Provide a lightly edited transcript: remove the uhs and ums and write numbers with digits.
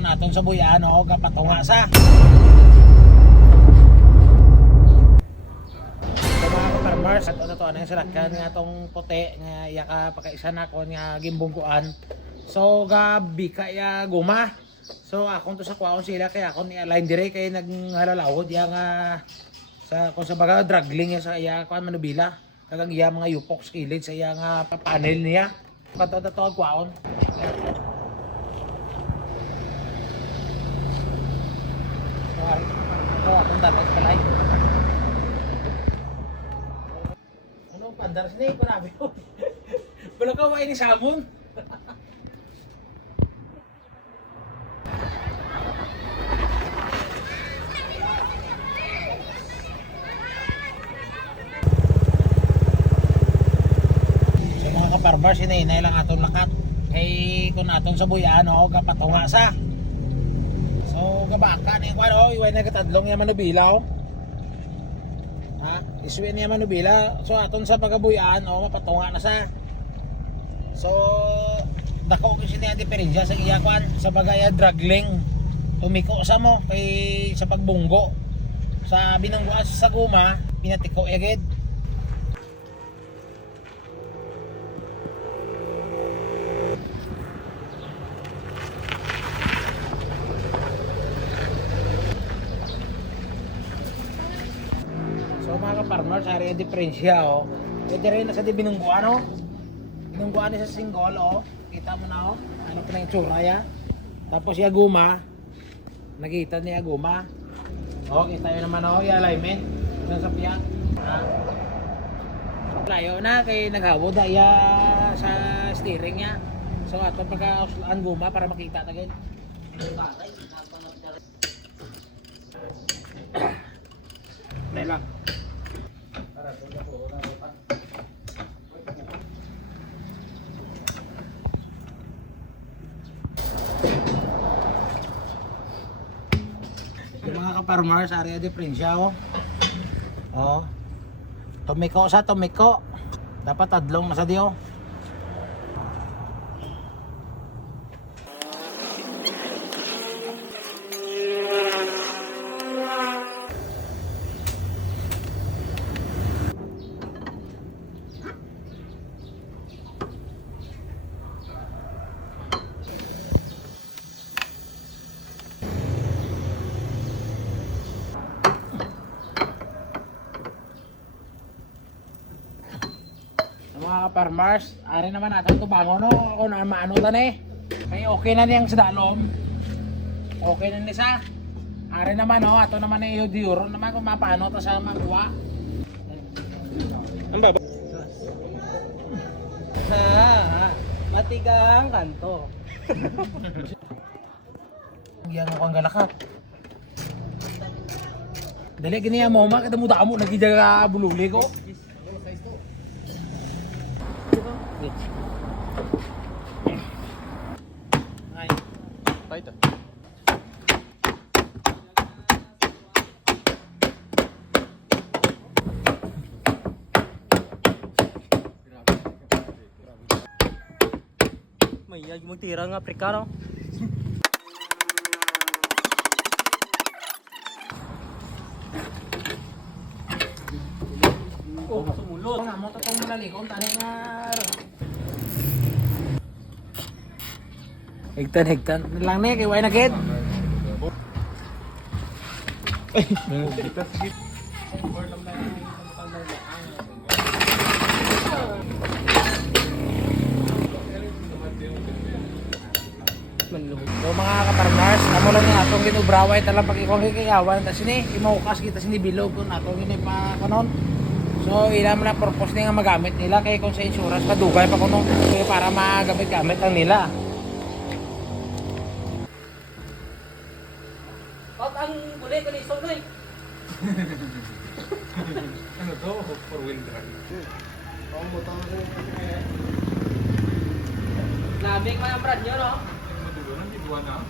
kung naton sa buyan o kapatunga sa. So mga ka-farmers, at ito na yung salakyan nga itong puti nga yaka pakaisa na ko nga gimbungkuan. So gabi kaya guma. So akong to sa kwaon sila kaya akong i-align dire kay naghalalawod ya nga sa kung sa baga dragling ya sa iya kuan manubila. Kagang iya mga yupok skilled sa iya nga panel niya. Kanto to kwaon. So ito akong dapat palay. Ano pandar sini ko nabi ko. Wala ka wa ini sabon. Farmers hinahinay lang atong lakat kay kung atong sa buyan o kapatunga sa. So gabaka ni kuan o iway na katadlong ya manubilaw. Ha, isuwi niya manubila. So aton sa pagabuyan o mapatunga na sa. So dako ko siya diferensya sa iya kuan sa bagaya dragling. Tumiko sa mo kay sa pagbunggo. Sa binangguan sa guma, pinatiko agad. So mga ka-farmers, ari ang diferensya o. Pwede rin na sa di binungguan o. Binungguan sa single o. Kita mo na o. Ano pa na yung tsura ya. Tapos yung guma. Nakita niya guma. O, kita yun naman o. Yung alignment. Sa piya. Layo na kay naghawod na iya sa steering niya. So ato pagka-uslaan guma para makita tagay. Dahil lang. Yung mga ka-farmers, area diferensya o. O. Tumiko sa tumiko. Dapat tadlong masadyo. Mga ka-farmers, ari naman natin ito bango no, ako na maano tan eh. Kaya okay na niyang sa dalom. Okay na ni sa. Ari naman no, ato naman ay diuro naman kung mapaano ta sa magwa. Ano ba? Matigang kanto. Yan ko ang galakat. Dali gini mo ma kada mo damo nagidaga bululi ko. Ito. May yag magtira ng Afrikano. Oh, sumulot. Nga mo totong malalikon tani nga. Higtan. Lang ni kay way na kid. So mga ka-farmers, amo lang ni atong ginubraway talang pag ikong hikiyawan ta sini imukas kita sini bilog kun atong gini pa kanon. So ila man ang purpose ni nga magamit nila kay kung sa insurance kadugay pa kuno kay para magamit-gamit lang nila. At ang muli ko ni Sonoy. Ano to? Four-wheel drive. Oh, motor ko. Lamig man ang brand nyo, no? Ano mo dugo? Nandiguan na?